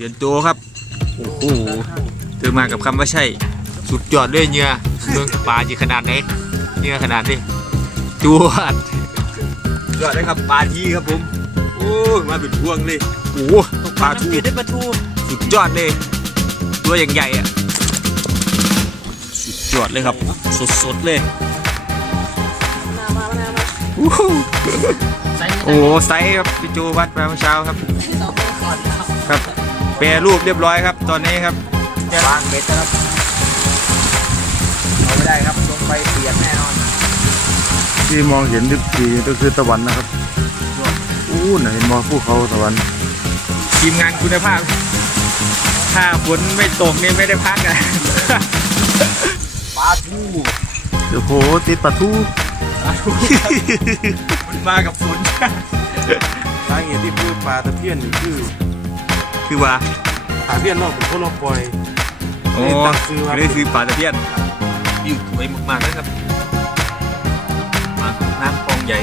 เสียนโจครับ โอ้โหเธอมากับคำว่าใช่ สุดยอดเลยเหงื่อเมืองปลาจีขนาดไหนเหงื่อขนาดนี้จวดยอดเลยครับปลาทีครับผม โอ้ยมาเป็นพวงเลยโอ้โหปลาทูปิดได้ปลาทูสุดยอดเลย ตัวอย่างใหญ่อะสุดยอดเลยครับ สดๆเลยมามามามาอู้หูใส่โอ้โหไซส์ครับพี่จูวัดมาเมื่อเช้าครับสองคนก่อนครับครับ แปรรูปเรียบร้อยครับ ตอนนี้ครับจะวางเบ็ดนะครับเอาไม่ได้ครับลงไปเปียกแน่นอนที่มองเห็นทุกทีก็คือตะวันนะครับอู้น่ะเห็นมองภูเขาตะวันทีมงานคุณภาพ ถ้าฝนไม่ตกนี่ไม่ได้พักอะปลาทูโอ้โหติดปลาทูปลาทูมันมากับฝน สาเหตุที่พูดปลาตะเพียนนี่คือ คือว่าปลาเพียนนอกเป็นคนนอกปล่อยโอ้นี่ตั้งชื่อว่านี่คือปลาตะเพียนอยู่สวยมากๆนะครับมาน้ำคลองใหญ่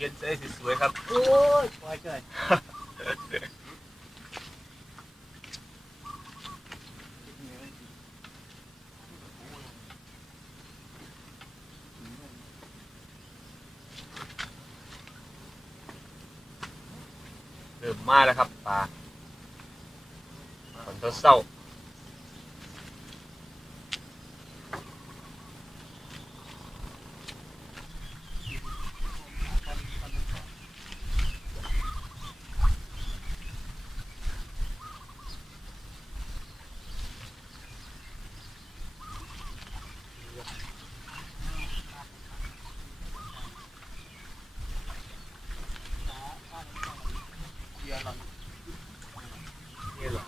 ตะเพียนสวยสวยๆครับโอ้ยปล่อยเกิดเริ่มมาแล้วครับปลาฝนเศร้านี่เหรอ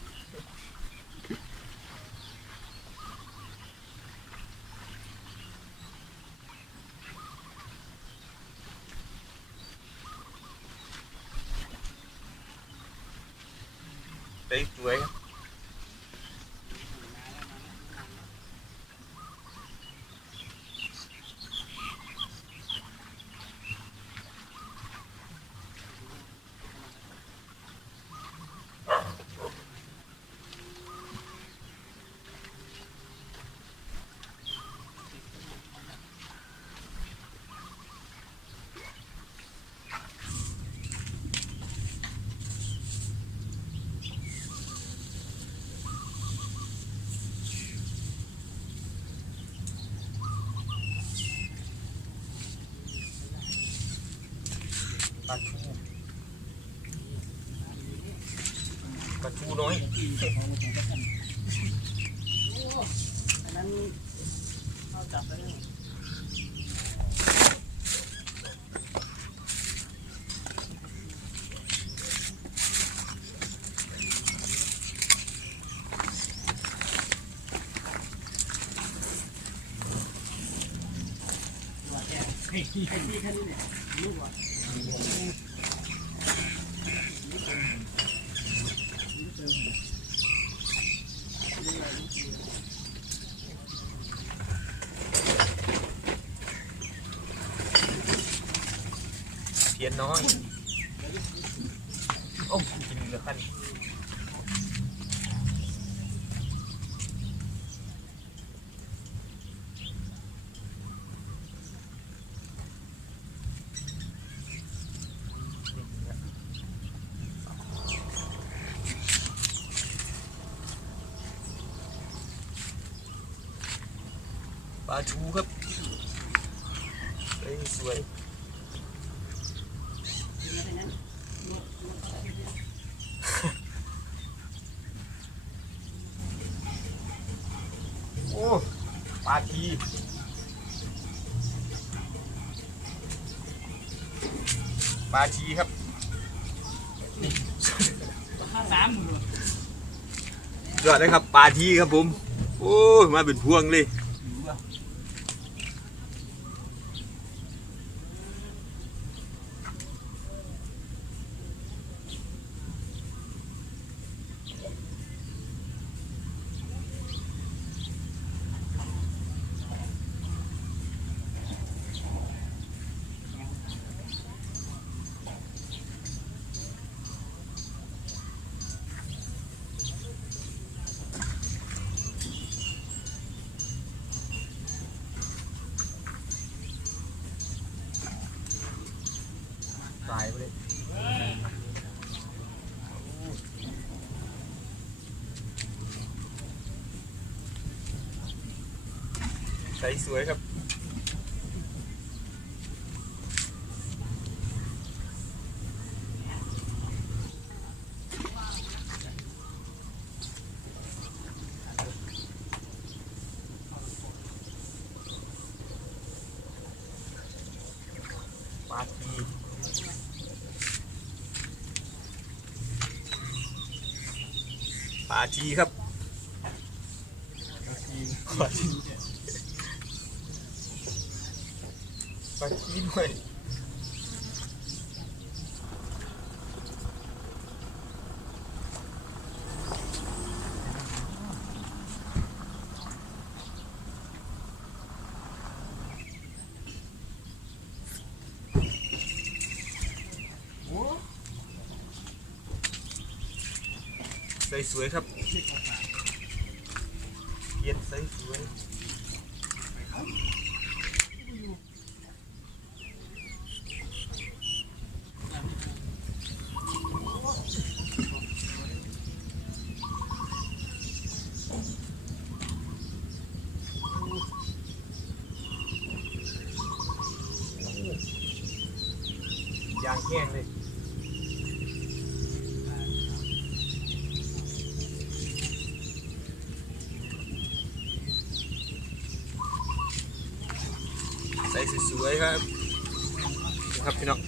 สว ปูน้อยอันนั้นเข้าจับไปแค่นี้เนี่ย เพียนน้อยโอ้กินเหลือขั้นปลาชูครับเฮ้ยสวย โอ้ปลาที ปลาทีครับข้างสามหมื่นยอดเลยครับปลาทีครับผม โอ้ยมาเป็นพวงเลย ใสสวยครับปาทีปลาทีครับปลาทีปลาทีปลาที ด้วยใสสวยครับเย็นใสสวยางแห้งเลยใส่สวยๆครับนะครับพี่น้อง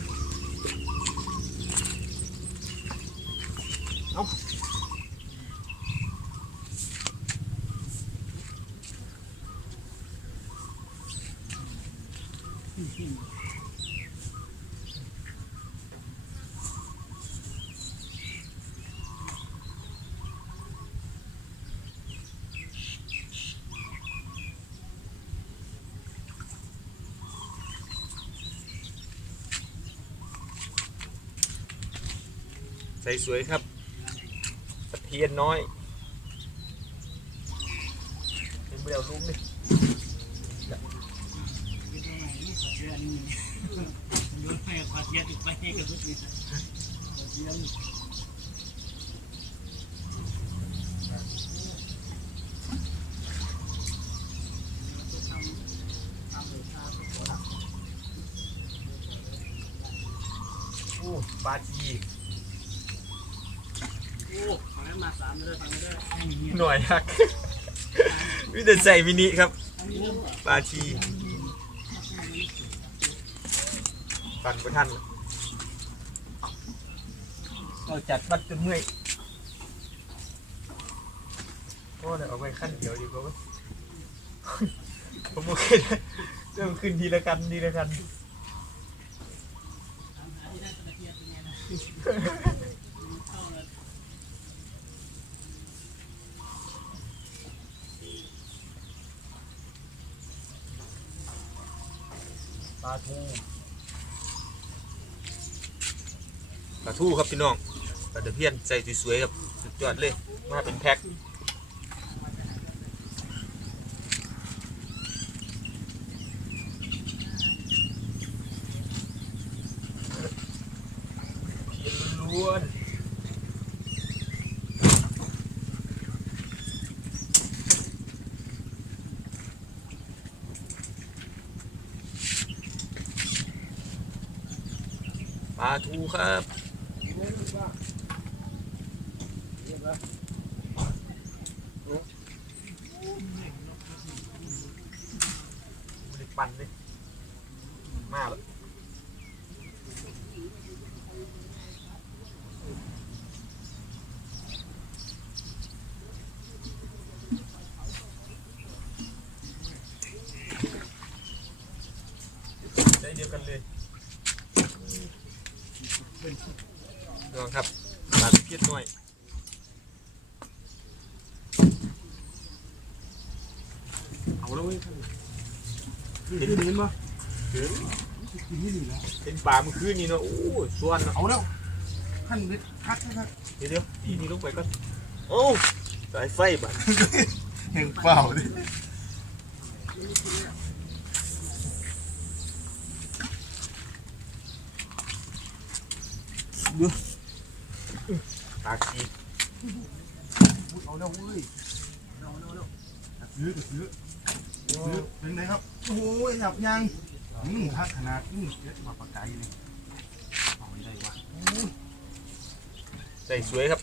เอา ใส่สวยครับตะเพียนน้อยเป็นเบลลุ้มดิโยนไปขวาเทียติดไปให้กับทุกทีเทีย หน่อยฮักวิเดใส่มินิครับปาชีฟังไปท่านเราจัดบัดจนเมื่อยก็เลยเอาไปขั้นเดียวดีกว่าผมโอเคได้เริ่มขึ้นทีละกันทีละกัน ปลาทูปลาทูครับพี่น้องปลาตะเพียนใส่สวยๆครับสุดยอดเลย มาเป็นแพ็คาทูครับปั่นเลยมาแล้วใจเดียวกันเลย ลองครับปลาตะเพียนหน่อยเอาแล้วเว้ยเห็นเห็นปะเป็นปลาเมื่อคืนนี้เนาะโอ้ยส่วนเนาะเอาแล้วขั้นเด็ดคัดนะครับเดี๋ยวเดี๋ยวตีนี่ลงไปก่อนโอ้สายไฟบัดแห่งเปล่าดิ ปากชีเอาแล้วเว้ยเอาแล้วเอาแล้วซื้อก็ซื้อซื้อเป็นไงครับ โอ้ยหยับยังอืมทักขนาดอืมเด็ดมาปากไก่เลยเอาไม่ได้วะใส่สวยครับ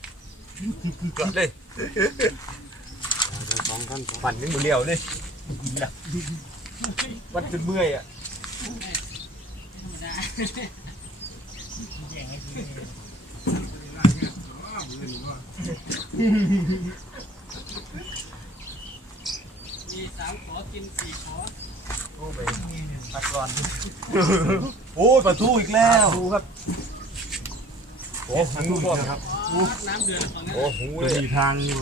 กดเลยสองขั้นปั่นเป็นบุเรียวเลยวัดจนเมื่อยอะธรร มีสามขอกินสี่ขอโอ้ไปพักร้อนโอ้ยปลาทูอีกแล้วดูครับโอ้หูบ่ครับน้ำเดือดขอนนโอ้หูเลยมีทางอยู่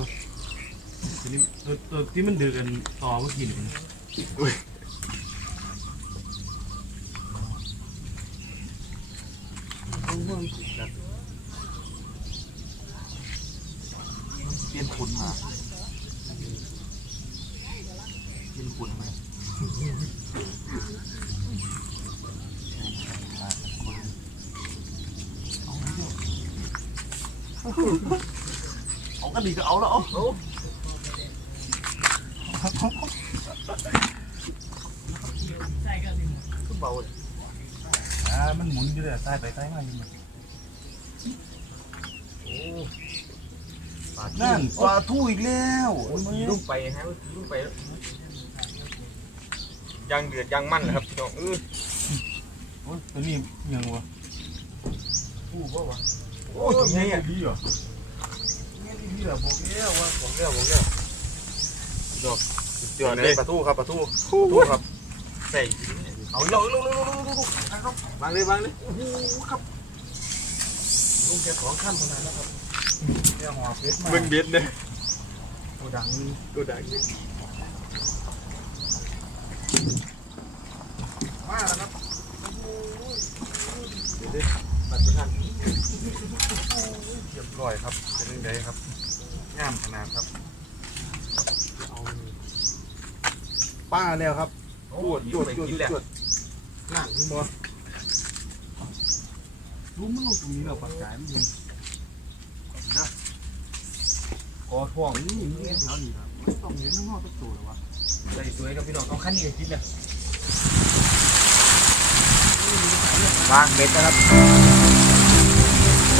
ตัวตัวที่มันเดือดกันต่อเมื่อกี้นี่ เปลี่ยนคุณมาเปลี่ยนคุณไหมเอาก็ดีก็เอาแล้วเอาใช่ก็สิขึ้นเบาเลยอ่ามันหมุนอยู่เลยใต้ไปใต้มาอยู่ นโอ้ปลานั่นปลาทูอีกแล้วโอ้ยขี่ลงไปฮะขี่ลงไปแล้วยังเดือดยังมั่นนะครับพี่น้องเออโอ้ยตัวนี้ยังวะหูบ่วะโอ้โอ้ยยตตัรวงนี้นี้อะอะดีเหรอนี่ดีเหรอบอกแล้วว่าบอกแล้วบอกแล้วดอกสุดยอดเลยปลาทูครับปลาทูทูครับใส่เอาเร็วเร็วเร็วเร็วเร็วเร็วครับวางเลยวางเลยโอ้โหครับ ลุงแกสองขั้นเท่านั้นนะครับเนี่ยหัวเพชรมาเบิ่งเบ็ดเลยตัวดังตัวดังนี่มาแล้วครับเดี๋ยวดิปัดประทันเรียบร้อยครับเป็นยังไงครับงามขนาดครับป้าแล้วครับโอ้ยไปกินแหละนั่งนี่บ่ รู้มันลงตรงนี้แล้วปากกายมันยิงนะกอท่วงนี่นี่แถวนี้ครับไม่ต้องเห็นข้างนอกสักตัวหรอวะใส่สวยครับพี่น้องเอาขั้นนี้เลยกินเลยวางเบ็ดนะครับ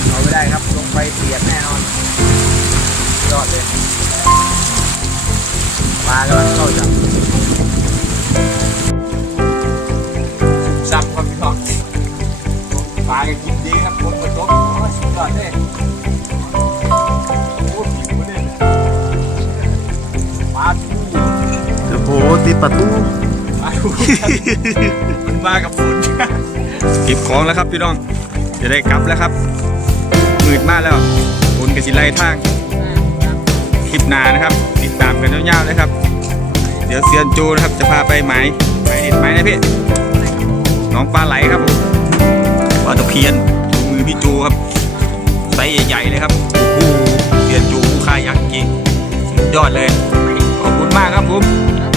เอาไม่ได้ครับ ลงไปเปียกแน่นอน ยอดเลย ปลากำลังเข้าจับ ปลาทูปลาทูมันมากับฝุ่นเก็บของแล้วครับพี่น้องจะได้กลับแล้วครับมืดมากแล้วฝนกับสิไล่ทางคลิปหน้านะครับ ติดตามกันยาวๆเลยครับ เดี๋ยวเซียนโจนะครับจะพาไปหมายหมายเด็ดหมายนะพี่น้องปลาไหลครับผมปลาตะเพียนมือพี่โจครับไซส์ใหญ่ๆเลยครับโอ้โหเซียนโจผู้ค่ายักษ์จริงสุดยอดเลยขอบคุณมากครับผมครับ